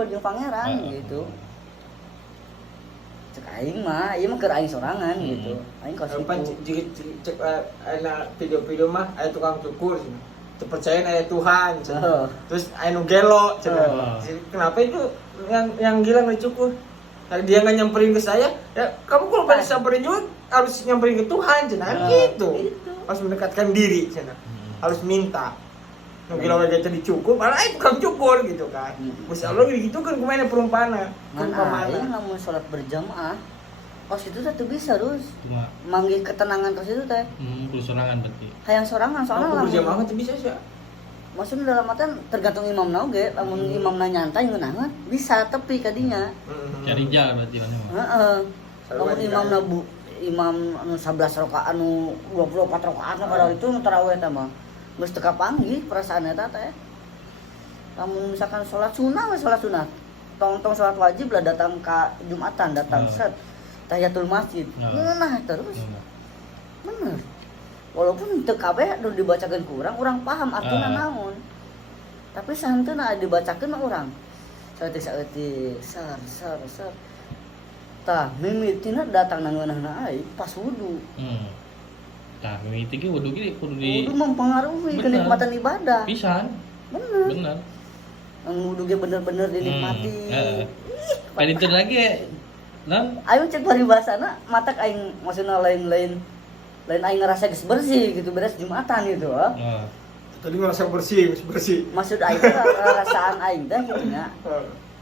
ngobrol jeung pangeran gitu. Cek aing mah, ieu mah keur aing sorangan gitu. Aing kos itu. Cek ana video-video mah aya tukang cukur. Percaya aya Tuhan. Terus aya nu gelo cenah. Kenapa itu yang gila ngecukur? Dia nggak nyamperin ke saya, ya kamu kalau pada samperin juga harus nyamperin ke Tuhan, cenah gitu. Harus mendekatkan diri, cenah. Harus minta. Nggak lagi jadi dicukur, malah tukang cukur gitu kan. Masya Allah gitu kan kemana perumpamaan. Aing lamun sholat berjamaah, kos itu tuh bisa terus. Manggih ketenangan kos itu teh. Kudu sorangan berarti. Hayang sorangan soalnya lamun berjamaah tuh bisa sih. Maksudnya dalam artian tergantung imam oge, lamun imamna nyantai ngeunaheun bisa tepi kadinya. Cari jalan berarti mana mah. Heeh. Lamun imamna imam anu 11 rakaat anu 24 rakaat padahal itu tarawih teh mah. Geus teu kapanggih perasaan eta teh. Lamun misalkan salat sunah we salat sunah. Tong salat wajib lah datang ka Jumatan, datang set tahiyatul masjid. Ngeunah terus. Bener. Walaupun teu kabeh anu dibacakeun ku urang paham artina naon. Tapi santeuna dibacakeun urang. Saeutik ser. Tah mimitina datang nang ngeunahna aing pas wudu. Tah mimiti ge wudu ge kudu di wudu mempengaruhi kenikmatan ibadah. Pisan. Bener. Yang wudu ge bener-bener dinikmati. Paling teu lagi non ayo cek paribasana matak aing maksudna lain aing ngerasa geus bersih gitu beres Jumatan gitu. Tadi ngerasa bersih. Maksud aing rasaan aing teh gitu nya.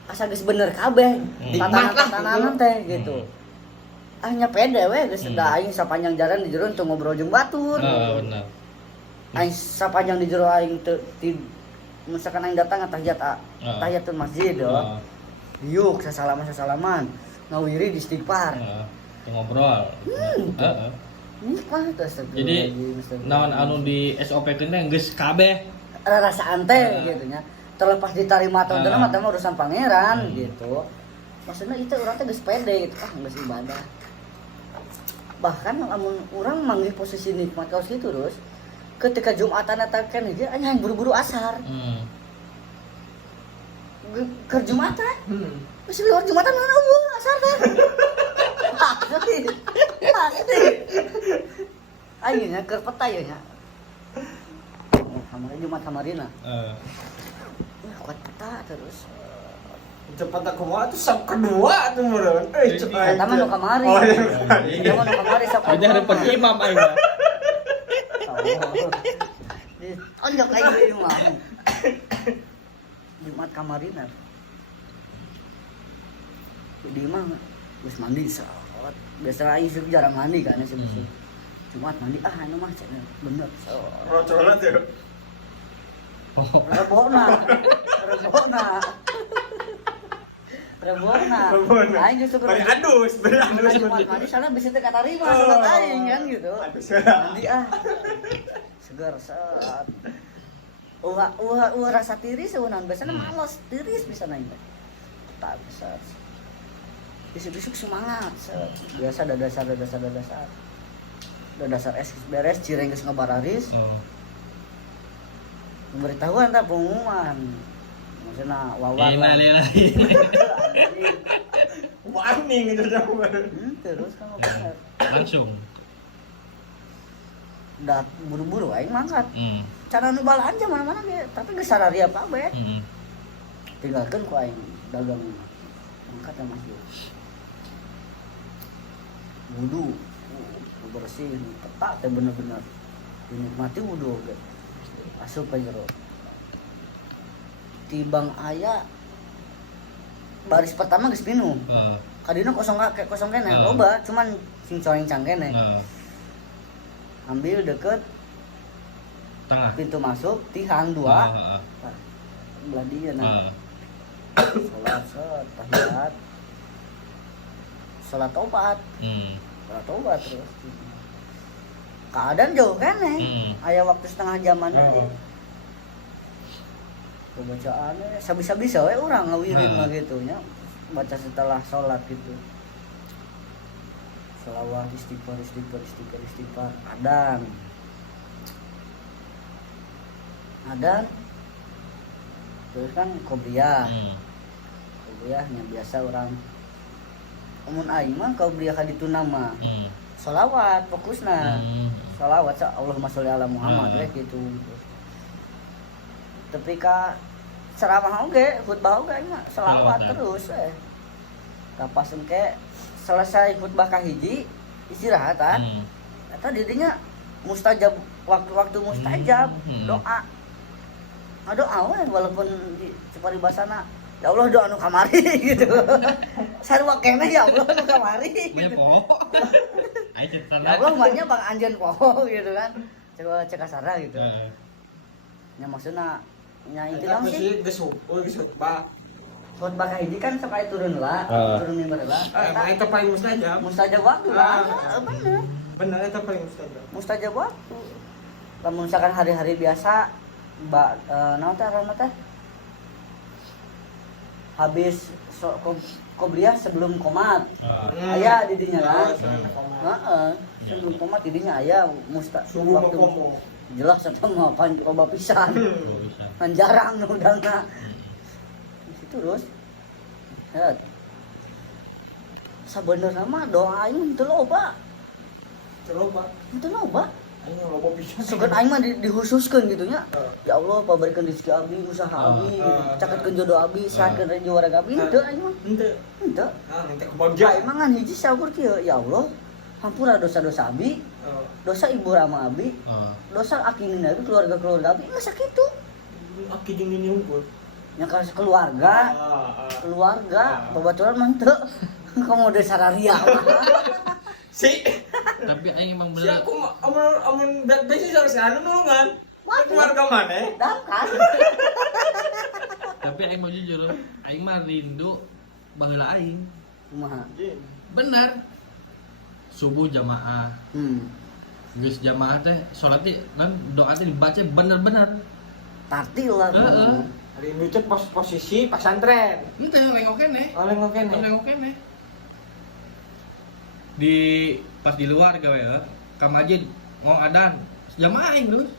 Asa geus bener kabeh tatanan teh gitu. Nya pede we geus da aing sapanjang jalan di jero teu ngobrol jeung batur. Bener. Aing sapanjang di jero aing teu misalkan aing datang tahiyatul masjid Yuk sasalaman ngawiri di istighfar. Ngobrol. Nikmat jadi naon anu di SOP-keun teh geus kabeh rasa teh gitu nya. Terlepas diterima atau tidak mah urusan pangeran gitu. Maksudnya itu urang teh geus pede gitu, geus ibadah. Bahkan lamun urang manggih posisi nikmat kaos itu terus ketika Jumatan eta kan dia anjing buru-buru asar. Ke Jumatan. Masih luar Jumatan mana asar teh. Pasti. Ayeuna keur peta ya nya. Kamari Jumat kamarina. Kuat peta terus. Cepat aku mau tuh sab kedua tuh meureun. Cepat. Eta mah nu kamari. Eta mah nu kamari sab. Ada harapan imam aing mah. Onjok aing deui mah. Jumat kamarina. Di mana? Geus mandi salat. Biasa aing sih jarang mandi kan sih musuh. Jumat mandi anu mah cenah bener. Rocolan ya. Rebona. Aing geus suka adus. Mandi sana bisa teu katarima salat aing kan gitu. Mandi segar set. Rasa tiris eueunan biasana males tiris bisa naik. Tak bisa. Bisik-bisik semangat. Biasa ada dasar. Ada dasar es beres cireng geus ngabararis. Pemberitahuan tak pengumuman. Maksudna wawan. Warning gitu jaman. Terus kan bener. Langsung. Udah buru-buru aing mangkat. Cara nu balaan aja mana-mana ge, tapi geus sararia kabeh. Tinggalkeun ku aing dagang. Mangkat ya Mas. Wudu bersih, peta teh bener-bener dinikmati wudu ge. Asup ka jero. Tibang aya baris pertama geus minum. Kadina kosong kene, loba cuman sing coreng kene. Ambil deket tengah pintu masuk tihang 2. Belah dia nah. Salat tahiyat. Salat tobat. Salat tobat terus. Keadaan jauh kan aya waktu setengah jaman teh. Bacaannya sabisa-bisa we urang ngawirin mah gitu nya. Baca setelah salat gitu. Selawat istighfar. Adan. Terus kan qobliyah. ya biasa orang amun aing mah qabliyah ka ditu nama sholawat fokusna sholawat Allahumma sholli ala Muhammad we gitu. Tapi ka ceramah oge khutbah oge aing mah sholawat terus kapas engke selesai khutbah ka hiji istirahatan eta didinya mustajab waktu mustajab doa doa we walaupun di paribasana ya Allah doa nu kamari gitu. Sarua keneh ya Allah nu kamari gitu. Ya Allah banyak Bang Anjeun poho gitu kan. Cek asara gitu. Ya maksudna nya intina sih geus khutbah. Khutbah ka hiji kan sampai turun lah, turun mimbar lah. Eta paling mustajab. Mustajab waktu lah. Bener. Bener eta paling mustajab. Mustajab waktu. Lamun misalkan hari-hari biasa naon teh arana teh? Habis qobliyah sebelum qomat. Aya di dinya kan? Heeh. Sebelum qomat di dinya aya waktu. Jelas eta mah loba pisan. Kan jarang nu udangna. Terus sabenerna mah doa aing teu loba. Teu loba. Aing loba pisan. Sugan aing mah dihususkeun gitu nya. Ya Allah pabarikeun rezeki abdi, usaha abdi, cakeutkeun jodoh abdi, sahatkeun rezeki warga abdi. Henteu aing mah. Henteu. Henteu kebahagiaan. Aing mah ngan hiji saur kieu, ya Allah, hampura dosa-dosa abdi. Dosa ibu rama abdi. Dosa akinin abdi, keluarga abdi. Geus sakitu. Aki jeung ini unggul. Nya ka keluarga. Babaturan mah henteu. Kamu udah sararia. Si tapi aing emang si bener aku amun besi sareng nulungan. Keluarga maneh? Kan. tapi aing mau jujur aing mah rindu baheula aing Kumaha? bener subuh jamaah geus jamaah teh salat teh kan doa teh dibaca bener-bener Tartil lah. Rindu teh posisi pesantren. Henteu lengok keneh. Lengok keneh. Lengok keneh. Di pas di luar gawe ka masjid ngong adan jamaah aing terus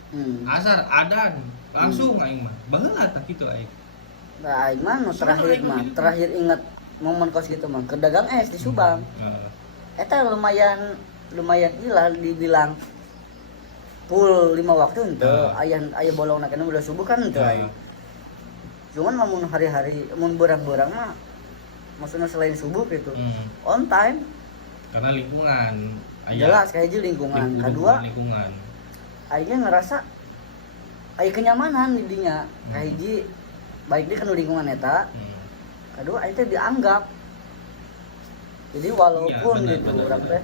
asar adan langsung aing mah baheula tah kitu aing. Nah, aing mah nu terakhir ingat momen kos gitu mah ke dagang es di Subang. Eta lumayan ilah dibilang full 5 waktu henteu aya bolongna kana udah subuh kan henteu aing. Cuman lamun hari-hari mun beurang-beurang mah maksudnya selain subuh gitu. On time Karena lingkungan. Jelas kayak aja lingkungan. Kedua lingkungan. aing ngerasa aya kenyamanan di dinya. Kayak hiji baik di kana lingkungan eta. Kedua aing teh dianggap. Jadi walaupun gitu urang teh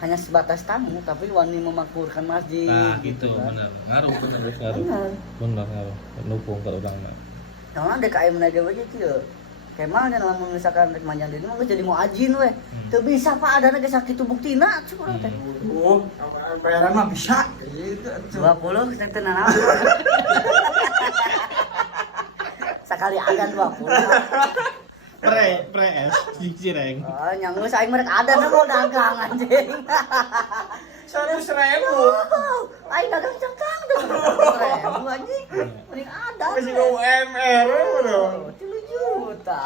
hanya sebatas tamu tapi wani memakmurkan masjid. Nah, gitu kan. benar. Ngaruh benar ngaruh. Nupung ka urang mah. Karena DKM na dewe kieu. Kemal nya lamun misalkan rek manjang deui mah jadi mau ajin we. Teu bisa Pak adana ge sakitu buktina cukup teh. Bayaran mah bisa. Gitu. 20 teh teu nanaon. Sekali adan 20. Pre-es cireng. Oh, nya geus aing merek adan mau dagang anjing. 100.000. Aing dagang cengkang tuh. 100.000 anjing. Mending adan. Masih UMR bro. 3 juta.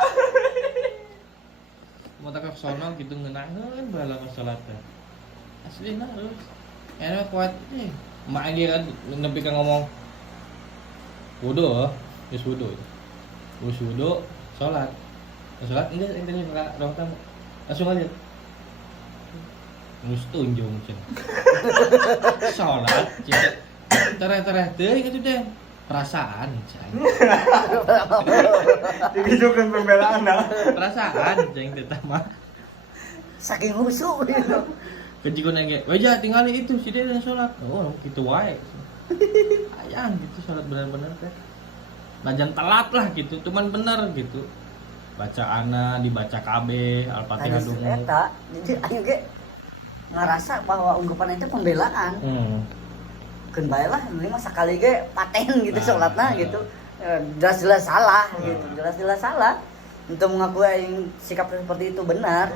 Mau tak sono gitu ngeunaheun baheula pas salat teh. Aslina terus. Enak kuat nih. Mak dia kan nepi ka ngomong wudu, geus wudu. Geus wudu, salat. Salat enggak intinya enggak dong langsung aja. Ngus tunjung cenah. Salat cek. Tara-tara teuing atuh deh. Perasaan cai. Dibijukeun pembelaan nah. Perasaan cai teh mah. Saking husuk gitu. Kejikun ge, "Wajah tinggali itu si dia dan salat." Oh, kitu wae. Ayang gitu salat bener-bener teh. Najan telat lah gitu, cuman bener gitu. Bacaanna dibaca kabeh, Al-Fatihah dulu. Eta, jadi aing ge ngerasa bahwa ungkapan itu pembelaan. Keun bae lah, ini mah sakali ge paten gitu salatna gitu. Jelas-jelas salah gitu, jelas-jelas salah. Untuk mengakui aing sikap seperti itu benar.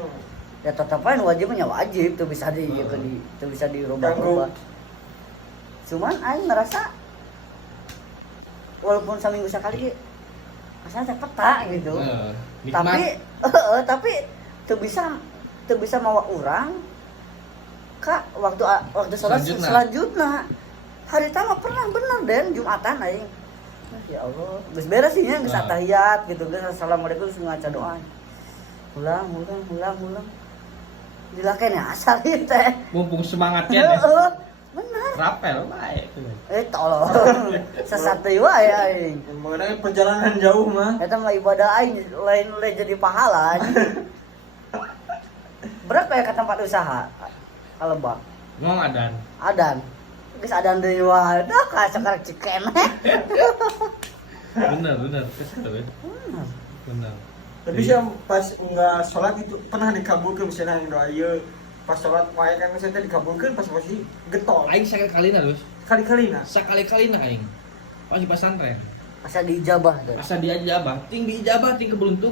Ya tetep aja wajibnya wajib tuh bisa tuh bisa dirubah-rubah. Cuman aing ngerasa walaupun seminggu sekali ge asal teh peta gitu. Nikmat. Tapi teu bisa mawa urang ka waktu salat selanjutnya. Hari tama pernah bener Den Jumatan aing. Ya Allah, geus beres sih nya geus tahiyat gitu, geus assalamualaikum geus ngaca doa. Ulang. Dilakene asal ieu teh. Mumpung semangatnya deh. Bener. Rapel bae. Tolong. Sesat deui wae aing. Mengenai perjalanan jauh mah. Eta mah ibadah aing lain jadi pahala. Berat kayak ke tempat usaha. Kalebak. Ngomong adan. Adan. Geus adan deui wae. Dah ka sakarek cikeneh. Bener. Kesel ya. Bener. Tapi sih pas enggak sholat itu pernah dikabulkan misalnya yang doa ieu pas sholat wae kan misalnya dikabulkan pas masih getol. Aing sakali-kalina terus. Kali-kalina. Sakali-kalina aing. Pas di pesantren. Asa diijabah tuh. Asa diajabah, ting diijabah ting keberuntungan.